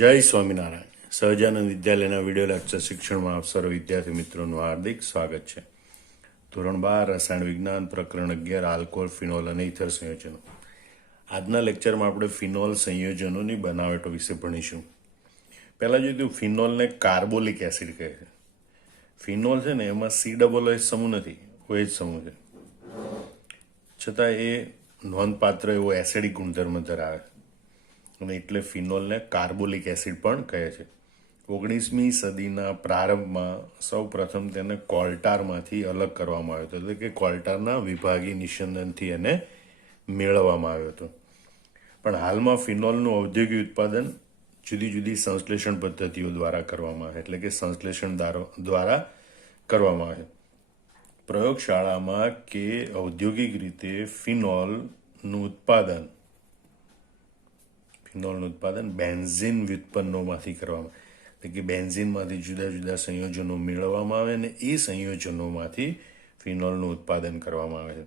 જય સ્વામિનારાયણ. સહજાનંદ વિદ્યાલયના video lecture શિક્ષણમાં આપ સર્વ વિદ્યાર્થી મિત્રોનું હાર્દિક સ્વાગત છે. ધોરણ 12 રસાયણ વિજ્ઞાન પ્રકરણ 11 આલ્કોહોલ, ફિનોલ અને ઇથર સંયોજનો. આજના લેક્ચરમાં આપણે ફિનોલ સંયોજનોની બનાવટો વિશે ભણીશું. પહેલાં જોયું ફિનોલને કાર્બોલિક એસિડ કહે છે. ફિનોલ છે ને એમાં COOH સમૂહ નથી, OH સમૂહ છે, છતાં એ નોંધપાત્ર એવો એસિડિક ગુણધર્મ ધરાવે અને એટલે ફિનોલને કાર્બોલિક એસિડ પણ કહે છે. 19મી સદીના પ્રારંભમાં સૌ પ્રથમ તેને કોલ્ટારમાંથી અલગ કરવામાં આવ્યો હતો, એટલે કે કોલ્ટારના વિભાગીય નિસ્યંદનથી એને મેળવવામાં આવ્યો હતો. પણ હાલમાં ફિનોલનું ઔદ્યોગિક ઉત્પાદન જુદી જુદી સંશ્લેષણ પદ્ધતિઓ દ્વારા કરવામાં આવે, એટલે કે સંશ્લેષણ દ્વારા કરવામાં આવે. પ્રયોગશાળામાં કે ઔદ્યોગિક રીતે ફિનોલનું ઉત્પાદન બેન્ઝીન વ્યુત્પન્નોમાંથી કરવામાં, એટલે કે બેન્ઝીનમાંથી જુદા જુદા સંયોજનો મેળવવામાં આવે અને એ સંયોજનોમાંથી ફિનોલનું ઉત્પાદન કરવામાં આવે છે.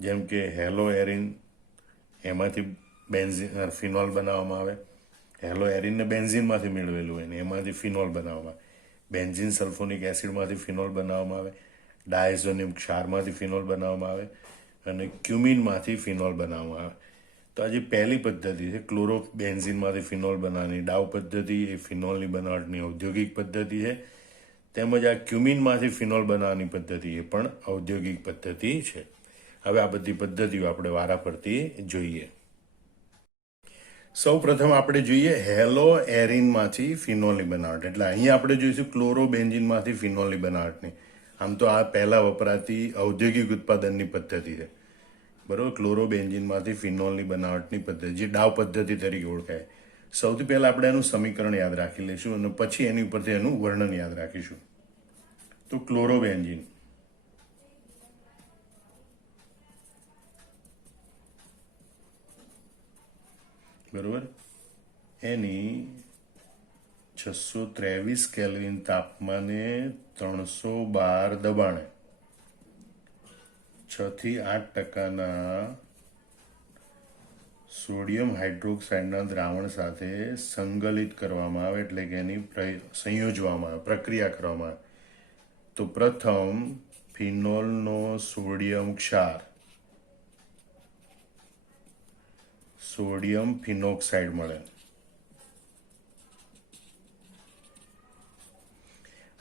જેમ કે હેલો એરિન, એમાંથી ફિનોલ બનાવવામાં આવે. હેલો એરિનને બેન્ઝીનમાંથી મેળવેલું હોય ને એમાંથી ફિનોલ બનાવવામાં આવે. બેન્ઝીન સલ્ફોનિક એસિડમાંથી ફિનોલ બનાવવામાં આવે. ડાયઝોનિયમ ક્ષારમાંથી ફિનોલ બનાવવામાં આવે અને ક્યુમિનમાંથી ફિનોલ બનાવવામાં આવે. તો આ જે પહેલી પદ્ધતિ છે ક્લોરોબેન્ઝીનમાંથી ફિનોલ બનાવવાની ડાઉ પદ્ધતિ, એ ફિનોલની બનાવટની ઔદ્યોગિક પદ્ધતિ છે. તેમજ આ ક્યુમિનમાંથી ફિનોલ બનાવવાની પદ્ધતિ એ પણ ઔદ્યોગિક પદ્ધતિ છે. હવે આ બધી પદ્ધતિઓ આપણે વારાફરતી જોઈએ. સૌ પ્રથમ આપણે જોઈએ હેલો એરિનમાંથી ફિનોલની બનાવટ, એટલે અહીંયા આપણે જોઈશું ક્લોરોબેન્ઝીનમાંથી ફિનોલની બનાવટની. આમ તો આ પહેલા વપરાતી ઔદ્યોગિક ઉત્પાદનની પદ્ધતિ છે, બરોબર. ક્લોરોબેન્ઝીનમાંથી ફિનોલની બનાવટની પદ્ધતિ જે ડાવ પદ્ધતિ તરીકે ઓળખાય. સૌથી પહેલા આપણે એનું સમીકરણ યાદ રાખી લઈશું અને પછી એની ઉપરથી એનું વર્ણન યાદ રાખીશું. તો ક્લોરોબેન્ઝીન, બરોબર, એની 623 કેલ્વિન તાપમાને 312 દબાણે 6 થી 8% સોડિયમ હાઇડ્રોક્સાઇડના દ્રાવણ સાથે સંકલિત કરવામાં આવે, એટલે કે એની સંયોજવામાં આવે, પ્રક્રિયા કરવામાં આવે. તો પ્રથમ ફિનોલનો સોડિયમ ક્ષાર, સોડિયમ ફિનોક્સાઇડ મળે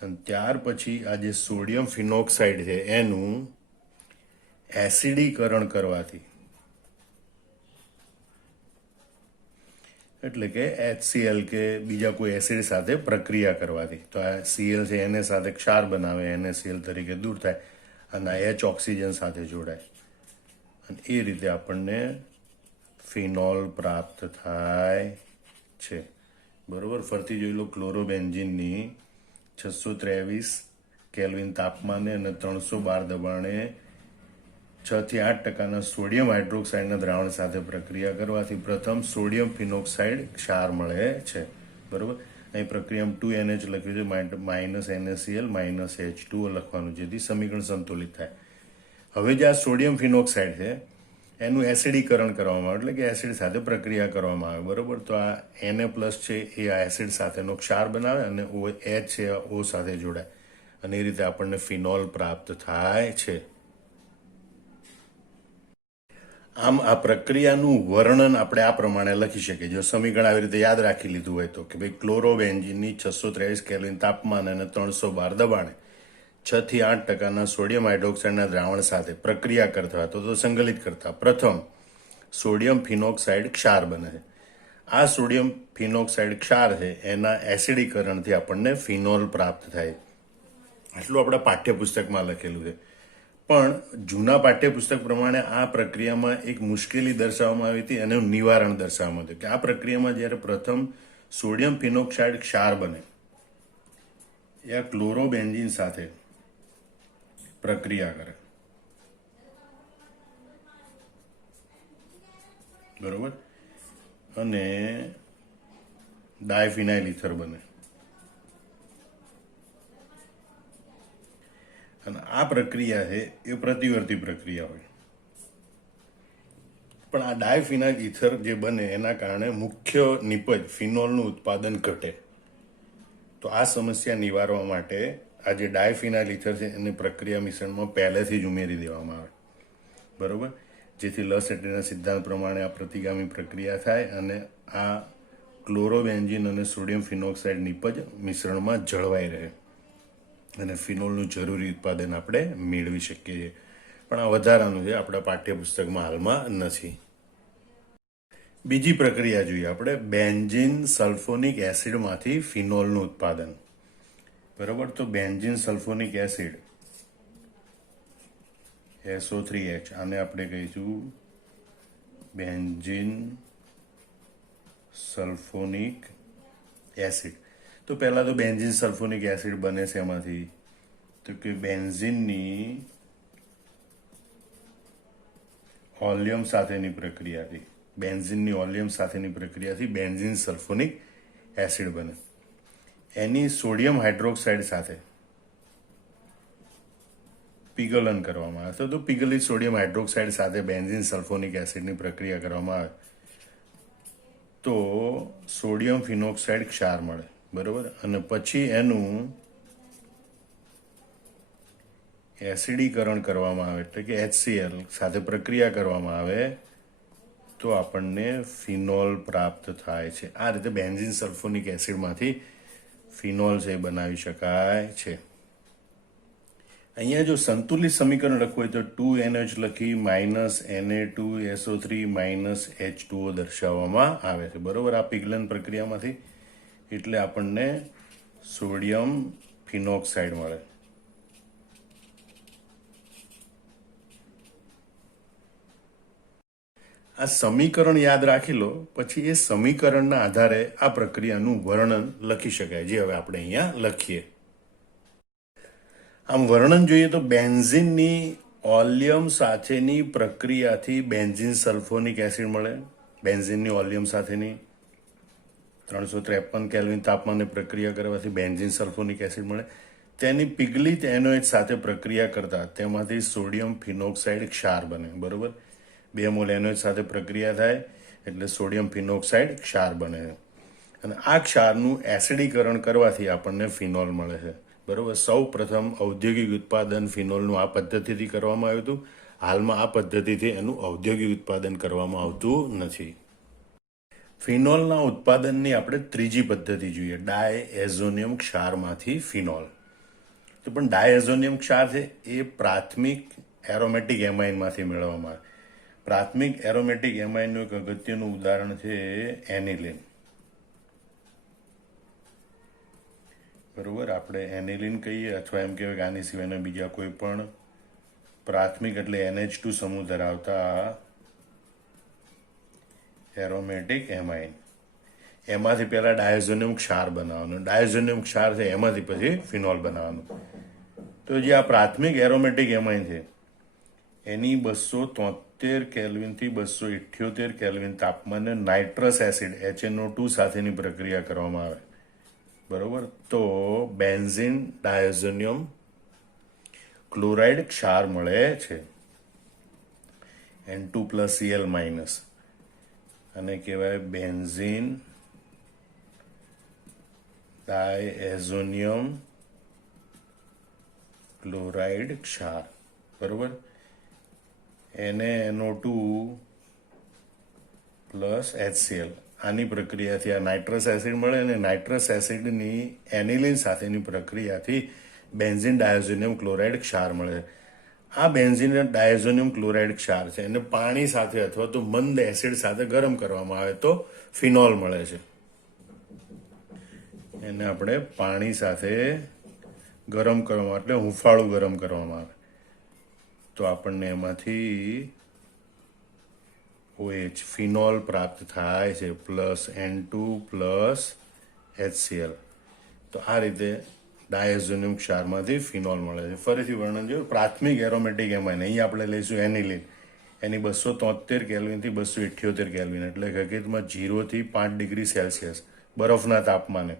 અને ત્યાર પછી આ જે સોડિયમ ફિનોક્સાઇડ છે એનું એસિડીકરણ કરવાથી, એટલે કે HCl કે બીજા કોઈ એસિડ સાથે પ્રક્રિયા કરવાથી, તો આ Cl છે એને સાથે ક્ષાર બનાવે, NaCl તરીકે દૂર થાય અને H ઓક્સિજન સાથે જોડાય અને એ રીતે આપણને ફિનોલ પ્રાપ્ત થાય છે, બરોબર. ફરતી જોઈ લો, ક્લોરોબેન્ઝીનની 623 કેલ્વિન તાપમાને અને 312 દબાણે 6 થી 8% સોડિયમ હાઇડ્રોક્સાઇડના દ્રાવણ સાથે પ્રક્રિયા કરવાથી પ્રથમ સોડિયમ ફિનોક્સાઇડ ક્ષાર મળે છે, બરોબર. અહીં પ્રક્રિયામાં 2NH લખ્યું છે, -NaCl -H2O લખવાનું, જેથી સમીકરણ સંતુલિત થાય. હવે જે આ સોડિયમ ફિનોક્સાઇડ છે એનું એસિડીકરણ કરવામાં આવે, એટલે કે એસિડ સાથે પ્રક્રિયા કરવામાં આવે, બરોબર. તો આ Na+ છે એ આ એસિડ સાથેનો ક્ષાર બનાવે અને H છે O સાથે જોડાય અને એ રીતે આપણને ફિનોલ પ્રાપ્ત થાય છે. આમ આ પ્રક્રિયાનું વર્ણન આપણે આ પ્રમાણે લખી શકીએ. જો સમીકરણ આવી રીતે યાદ રાખી લીધું હોય તો કે ભાઈ ક્લોરોબેન્ઝીનની 623 કેલ્વિન તાપમાન અને 312 દબાણે 6 થી 8% સોડિયમ હાઇડ્રોક્સાઇડના દ્રાવણ સાથે પ્રક્રિયા કરતા તો સંકલિત કરતા પ્રથમ સોડિયમ ફિનોક્સાઇડ ક્ષાર બને છે. આ સોડિયમ ફિનોક્સાઇડ ક્ષાર છે એના એસિડીકરણથી આપણને ફિનોલ પ્રાપ્ત થાય. આટલું આપણા પાઠ્યપુસ્તકમાં લખેલું છે. પણ જૂના પાઠ્યપુસ્તક પ્રમાણે આ પ્રક્રિયામાં એક મુશ્કેલી દર્શાવવામાં આવી હતી અને નિવારણ દર્શાવવામાં આવ્યું કે આ પ્રક્રિયામાં જ્યારે પ્રથમ સોડિયમ ફિનોક્સાઇડ ક્ષાર બને એ આ ક્લોરોબેન્ઝીન સાથે પ્રક્રિયા કરે, બરોબર, અને ડાયફિનાઇલ ઇથર બને. અને આ પ્રક્રિયા છે એ પ્રતિવર્તી પ્રક્રિયા હોય, પણ પણ આ ડાયફિનાઇલ ઇથર જે બને એના કારણે મુખ્ય નિપજ ફિનોલનું ઉત્પાદન ઘટે. તો આ સમસ્યા નિવારવા માટે આ જે ડાયફિનાઇલ ઇથર છે એની પ્રક્રિયા મિશ્રણમાં પહેલેથી જ ઉમેરી દેવામાં આવે, બરોબર, જેથી લસેટના સિદ્ધાંત પ્રમાણે આ પ્રતિગામી પ્રક્રિયા થાય અને આ ક્લોરોબેન્ઝીન અને સોડિયમ ફિનોક્સાઇડ નિપજ મિશ્રણમાં જળવાઈ રહે અને ફિનોલનું જરૂરી ઉત્પાદન આપણે મેળવી શકીએ છીએ. પણ આ વધારાનું છે, આપણા પાઠ્યપુસ્તકમાં હાલમાં નથી. બીજી પ્રક્રિયા જોઈએ આપણે, બેન્ઝીન સલ્ફોનિક એસિડમાંથી ફિનોલનું ઉત્પાદન, બરોબર. તો બેન્ઝીન સલ્ફોનિક એસિડ SO3H, આને આપણે કહીશું બેન્ઝીન સલ્ફોનિક એસિડ. તો પહેલા તો બેન્ઝીન સલ્ફોનિક એસિડ બને છે એમાંથી, તો કે બેન્ઝીનની ઓલિયમ સાથેની પ્રક્રિયાથી, બેન્ઝીનની ઓલિયમ સાથેની પ્રક્રિયાથી બેન્ઝીન સલ્ફોનિક એસિડ બને. એની સોડિયમ હાઇડ્રોક્સાઇડ સાથે પિગલન કરવામાં આવે તો પિગલિત સોડિયમ હાઇડ્રોક્સાઇડ સાથે બેન્ઝીન સલ્ફોનિક એસિડની પ્રક્રિયા કરવામાં આવે તો સોડિયમ ફિનોક્સાઇડ ક્ષાર મળે, બરોબર. અને પછી એનું એસિડીકરણ કરવામાં આવે એટલે કે HCl સાથે પ્રક્રિયા કરવામાં આવે તો આપણને ફિનોલ પ્રાપ્ત થાય છે. આ રીતે બેન્ઝીન સલ્ફોનિક એસિડમાંથી ફિનોલ છે બનાવી શકાય છે. અહીંયા જો સંતુલિત સમીકરણ લખવું હોય તો 2NH લખી -Na2SO3 H2O દર્શાવવામાં આવે છે, બરોબર, આ પિગલન પ્રક્રિયામાંથી. એટલે આપણને સોડિયમ ફિનોક્સાઇડ મળે. આ સમીકરણ યાદ રાખી લો, પછી એ સમીકરણના આધારે આ પ્રક્રિયાનું વર્ણન લખી શકાય, જે હવે આપણે અહીંયા લખીએ. આમ વર્ણન જોઈએ તો બેન્ઝીનની ઓલિયમ સાથેની પ્રક્રિયાથી બેન્ઝીન સલ્ફોનિક એસિડ મળે. બેન્ઝીનની ઓલિયમ સાથેની 353 કેલ્વિન તાપમાને પ્રક્રિયા કરવાથી બેન્ઝીન સલ્ફોનિક એસિડ મળે. તેની પિગલિત NOH સાથે પ્રક્રિયા કરતા તેમાંથી સોડિયમ ફિનોક્સાઇડ ક્ષાર બને, બરોબર. 2 મોલ NOH સાથે પ્રક્રિયા થાય એટલે સોડિયમ ફિનોક્સાઇડ ક્ષાર બને છે. અને આ ક્ષારનું એસિડીકરણ કરવાથી આપણને ફિનોલ મળે છે, બરોબર. સૌ પ્રથમ ઔદ્યોગિક ઉત્પાદન ફિનોલનું આ પદ્ધતિથી કરવામાં આવ્યું હતું. હાલમાં આ પદ્ધતિથી એનું ઔદ્યોગિક ઉત્પાદન કરવામાં આવતું નથી. ફિનોલના ઉત્પાદનની આપણે ત્રીજી પદ્ધતિ જોઈએ, ડાયએઝોનિયમ ક્ષારમાંથી ફિનોલ. તો પણ ડાયએઝોનિયમ ક્ષાર છે એ પ્રાથમિક એરોમેટિક એમાઇનમાંથી મેળવવામાં આવે. પ્રાથમિક એરોમેટિક એમાઇનનું એક અગત્યનું ઉદાહરણ છે એનિલિન, બરોબર. આપણે એનિલિન કહીએ અથવા એમ કહેવાય કે આની સિવાયના બીજા કોઈ પણ પ્રાથમિક એટલે NH2 સમૂહ ધરાવતા એરોમેટિક એમાઇન, એમાંથી પહેલા ડાયઝોનિયમ ક્ષાર બનાવવાનો. ડાયઝોનિયમ ક્ષાર છે એમાંથી પછી ફિનોલ બનાવવાનું. તો જે આ પ્રાથમિક એરોમેટિક એમાઇન છે એની 273 કેલ્વિનથી 278 કેલ્વિન તાપમાને નાઇટ્રસ એસિડ HNO2 સાથેની પ્રક્રિયા કરવામાં આવે, બરોબર. તો બેન્ઝીન ડાયઝોનિયમ ક્લોરાઇડ ક્ષાર મળે છે, N2+Cl-, અને કહેવાય બેન્ઝીન ડાયએઝોનિયમ ક્લોરાઇડ ક્ષાર, બરોબર. Na2+HCl આની પ્રક્રિયાથી આ નાઇટ્રસ એસિડ મળે અને નાઇટ્રસ એસિડની એનિલિન સાથેની પ્રક્રિયાથી બેન્ઝીન ડાયઝોનિયમ ક્લોરાઇડ ક્ષાર મળે. આ બેન્ઝીન ડાયઝોનિયમ ક્લોરાઇડ ક્ષાર છે એને પાણી સાથે અથવા તો મંદ એસિડ સાથે ગરમ કરવામાં આવે તો ફિનોલ મળે છે. એને આપણે પાણી સાથે ગરમ કરવામાં એટલે હુંફાળું ગરમ કરવામાં આવે તો આપણને એમાંથી OH ફિનોલ પ્રાપ્ત થાય છે, +N2+HCl. તો આ રીતે ડાયઝોનિયમ ક્ષારમાંથી ફિનોલ મળે છે. ફરીથી વર્ણન જોયું, પ્રાથમિક એરોમેટિક એમાઇન, અહીં આપણે લઈશું એનિલિન, એની 273 કેલ્વિનથી 278 કેલ્વિન એટલે હકીકતમાં 0 થી 5 ડિગ્રી સેલ્સિયસ બરફના તાપમાને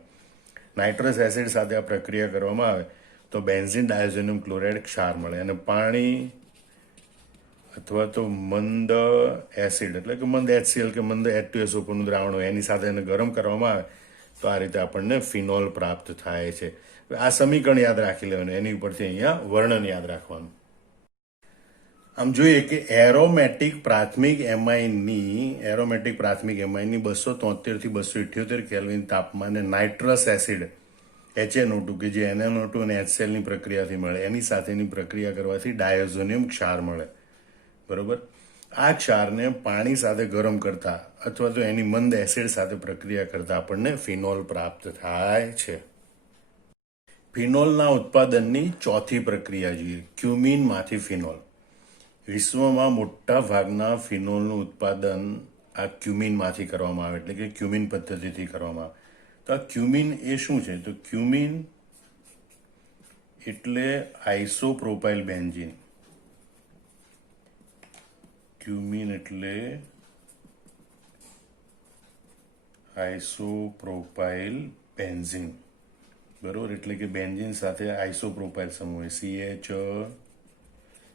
નાઇટ્રસ એસિડ સાથે આ પ્રક્રિયા કરવામાં આવે તો બેન્ઝીન ડાયઝોનિયમ ક્લોરાઇડ ક્ષાર મળે. અને પાણી અથવા તો મંદ એસિડ એટલે કે મંદ HCl કે મંદ H2SO4 નું દ્રાવણ હોય એની સાથે એને ગરમ કરવામાં આવે તો આ રીતે આપણને ફિનોલ પ્રાપ્ત થાય છે. આ સમીકરણ યાદ રાખી લેવાનું, એની ઉપરથી અહીંયા વર્ણન યાદ રાખવાનું. આમ જોઈએ કે એરોમેટિક પ્રાથમિક એમાઇનની 273 થી 278 કેલ્વિન તાપમાને નાઇટ્રસ એસિડ HNO2 કે જે NNO2 અને HCl ની પ્રક્રિયાથી મળે એની સાથેની પ્રક્રિયા કરવાથી ડાયઝોનિયમ ક્ષાર મળે. બરોબર. આ ક્ષારને પાણી સાથે ગરમ કરતા અથવા તો એની મંદ એસિડ સાથે પ્રક્રિયા કરતા આપણને ફિનોલ પ્રાપ્ત થાય છે. ફિનોલના ઉત્પાદનની ચોથી પ્રક્રિયા જોઈએ, ક્યુમિનમાંથી ફિનોલ. વિશ્વમાં મોટા ભાગના ફિનોલનું ઉત્પાદન આ ક્યુમિનમાંથી કરવામાં આવે, એટલે કે ક્યુમિન પદ્ધતિથી કરવામાં આવે. તો આ ક્યુમિન એ શું છે? તો ક્યુમિન એટલે આઇસોપ્રોપાઇલ બેન્ઝીન. ક્યુમિન એટલે આઇસોપ્રોપાઇલ બેન્ઝીન. બરોબર, એટલે કે બેન્ઝીન સાથે આઇસોપ્રોપાઇલ સમૂહ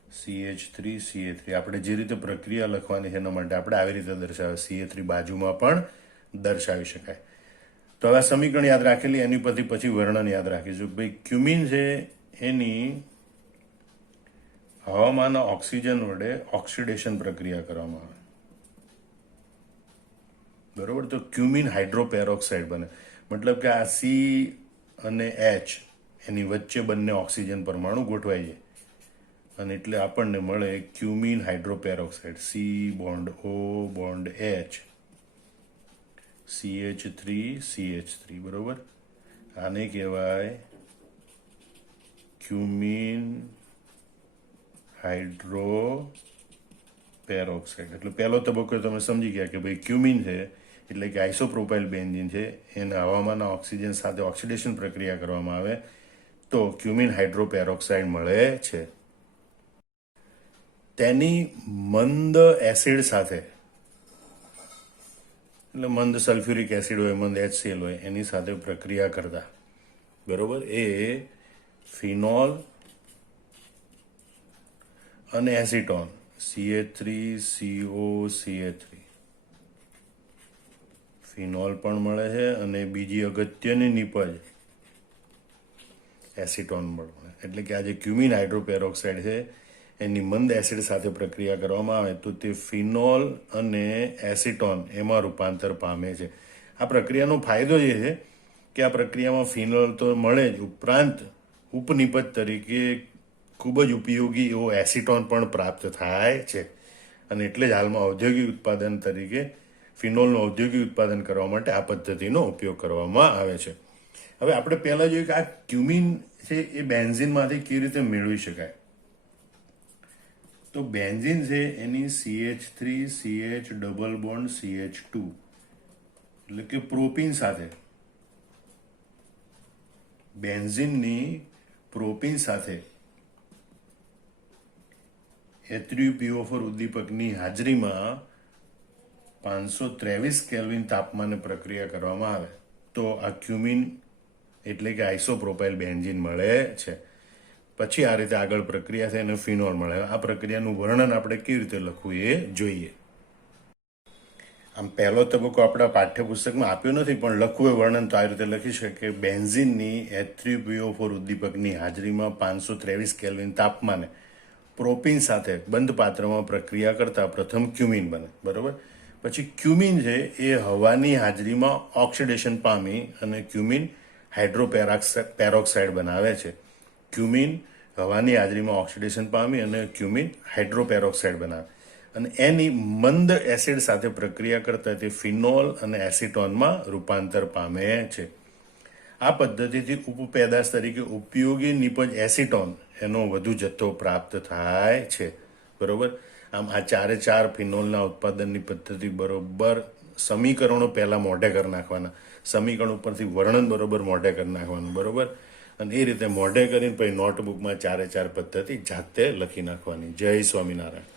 CH3CA3. આપણે જે રીતે પ્રક્રિયા લખવાની છે એના માટે આપણે આવી રીતે દર્શાવે, CA3 બાજુમાં પણ દર્શાવી શકાય. તો હવે સમીકરણ યાદ રાખેલી, એની પછી વર્ણન યાદ રાખીશું. ભાઈ ક્યુમિન છે એની હવામાંના ઓક્સિજન વડે ઓક્સિડેશન પ્રક્રિયા કરવામાં આવે. બરોબર, તો ક્યુમિન હાઇડ્રોપેરોક્સાઇડ બને. મતલબ કે આ C અને H એની વચ્ચે બંને ઓક્સિજન પરમાણુ ગોઠવાય છે અને એટલે આપણને મળે cumene hydroperoxide. C bond O bond H CH3CH3. બરોબર, આને કહેવાય ક્યુમિન હાઇડ્રોપેરોક્સાઇડ. એટલે પહેલો તબક્કો તમે સમજી ગયા કે ભાઈ ક્યુમિન છે એટલે કે આઇસોપ્રોપાઇલ બેન્ઝીન છે, એને હવામાંના ઓક્સિજન સાથે ઓક્સિડેશન પ્રક્રિયા કરવામાં આવે તો ક્યુમિન હાઇડ્રોપેરોક્સાઇડ મળે છે. તેની મંદ એસિડ સાથે, એટલે મંદ સલ્ફ્યુરિક એસિડ હોય, મંદ HCl હોય, એની સાથે પ્રક્રિયા કરતા, બરોબર, એ ફિનોલ અને એસિટોન CH3COCH3 ફિનોલ પણ મળે છે અને બીજી અગત્યની નિપજ એસિટોન મળે. એટલે કે આ જે ક્યુમિન હાઇડ્રોપેરોક્સાઇડ છે એની મંદ એસિડ સાથે પ્રક્રિયા કરવામાં આવે તો તે ફિનોલ અને એસિટોન એમાં રૂપાંતર પામે છે. આ પ્રક્રિયાનો ફાયદો એ છે કે આ પ્રક્રિયામાં ફિનોલ તો મળે જ, ઉપરાંત ઉપનિપજ તરીકે ખૂબ જ ઉપયોગી એવો એસિટોન પણ પ્રાપ્ત થાય છે. અને એટલે જ હાલમાં ઔદ્યોગિક ઉત્પાદન તરીકે ફિનોલનું ઔદ્યોગિક ઉત્પાદન કરવા માટે આ પદ્ધતિનો ઉપયોગ કરવામાં આવે છે. હવે આપણે પહેલા જોયું કે આ ક્યુમિન છે એ બેન્ઝીનમાંથી કેવી રીતે મેળવી શકાય. તો બેન્ઝીન છે એની CH3CH ડબલ બોન્ડ CH2 એટલે કે પ્રોપીન સાથે, બેન્ઝીનની પ્રોપીન સાથે H3PO4 ઉદ્દીપકની હાજરીમાં 523 કેલ્વિન તાપમાને પ્રક્રિયા કરવામાં આવે તો આ ક્યુમિન એટલે કે આઇસોપ્રોપાઇલ બેન્ઝીન મળે છે. પછી આ રીતે આગળ પ્રક્રિયા થાય અને ફિનોલ મળે. આ પ્રક્રિયાનું વર્ણન આપણે કેવી રીતે લખવું એ જોઈએ. આમ પહેલો તબક્કો આપણા પાઠ્યપુસ્તકમાં આપ્યો નથી, પણ લખવું એ વર્ણન તો આ રીતે લખી શકે કે બેન્ઝીનની H3PO4 ઉદ્દીપકની હાજરીમાં 523 કેલ્વિન તાપમાને પ્રોપીન સાથે બંધ પાત્રમાં પ્રક્રિયા કરતા પ્રથમ ક્યુમિન બને. બરોબર, પછી ક્યુમિન છે એ હવાની હાજરીમાં ઓક્સિડેશન પામી અને ક્યુમિન હાઇડ્રોપેરોક્સાઇડ બનાવે છે. ક્યુમિન હવાની હાજરીમાં ઓક્સિડેશન પામી અને ક્યુમિન હાઇડ્રોપેરોક્સાઇડ બનાવે અને એની મંદ એસિડ સાથે પ્રક્રિયા કરતા તે ફિનોલ અને એસિટોનમાં રૂપાંતર પામે છે. આ પદ્ધતિથી ઉપપેદાશ તરીકે ઉપયોગી નિપજ એસિટોન એનો વધુ જથ્થો પ્રાપ્ત થાય છે. બરોબર, આમ આ ચારે ફિનોલના ઉત્પાદનની પદ્ધતિ બરોબર સમીકરણો પહેલા મોઢે કરી નાખવાના, સમીકરણ ઉપરથી વર્ણન બરોબર મોઢે કરી નાખવાનું. બરોબર, અને એ રીતે મોઢે કરીને પછી નોટબુકમાં ચારે પદ્ધતિ જાતે લખી નાખવાની. જય સ્વામિનારાયણ.